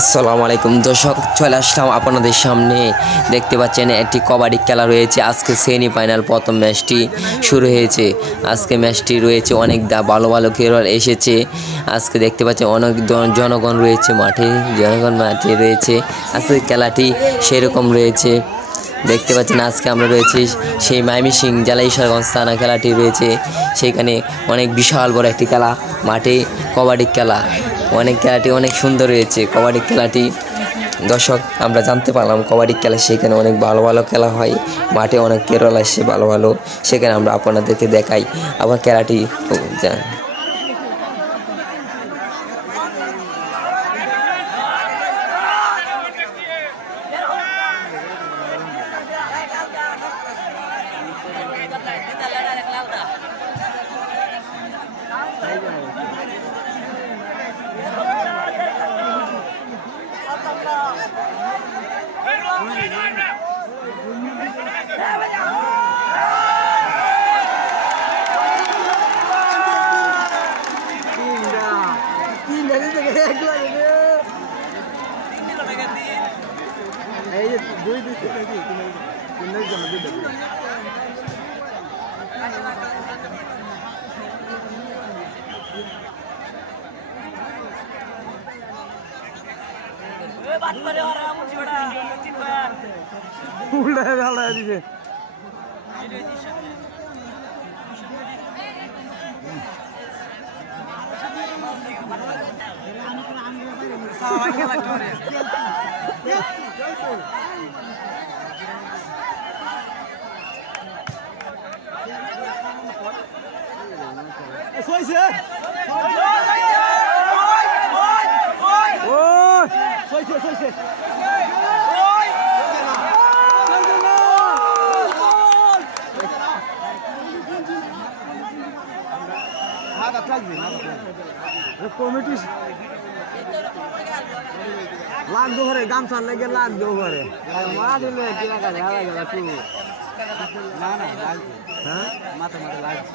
আসসালামু আলাইকুম দর্শক, চলে আসলাম আপনাদের সামনে। দেখতে পাচ্ছেন একটি কবাডি খেলা রয়েছে। আজকে সেমি ফাইনাল প্রথম ম্যাচটি শুরু হয়েছে। আজকে ম্যাচটি রয়েছে অনেক দা ভালো ভালো খেলোয়াড় এসেছে। আজকে দেখতে পাচ্ছেন অনেক জনগণ রয়েছে মাঠে। জনগণ মাঠে রয়েছে। আজকে খেলাটি সেরকম রয়েছে। দেখতে পাচ্ছেন, আজকে আমরা রয়েছি সেই মাইমি সিং, জেলা ঈশ্বরগঞ্জ থানা খেলাটি রয়েছে। সেখানে অনেক বিশাল বড় একটি খেলা, মাঠে কবাডি খেলা। অনেক খেলাটি অনেক সুন্দর রয়েছে কবাডি খেলাটি। দর্শক, আমরা জানতে পারলাম কবাডি খেলা, সেখানে অনেক ভালো ভালো খেলা হয়। মাঠে অনেক কেরল আসছে ভালো ভালো, সেখানে আমরা আপনাদেরকে দেখাই। আবার খেলাটি এই যে দুই দিতে তিনের জন্য দুই দিতে উল্টা ভালো দিছে সইছে কমিটি লাগ দো ঘরে গামছা লেগে লাগ দো ঘরে মা দিলে কি লাগা যাওয়া গেল তুই না না লাগছে হ্যাঁ? মাথা মাথা লাগছে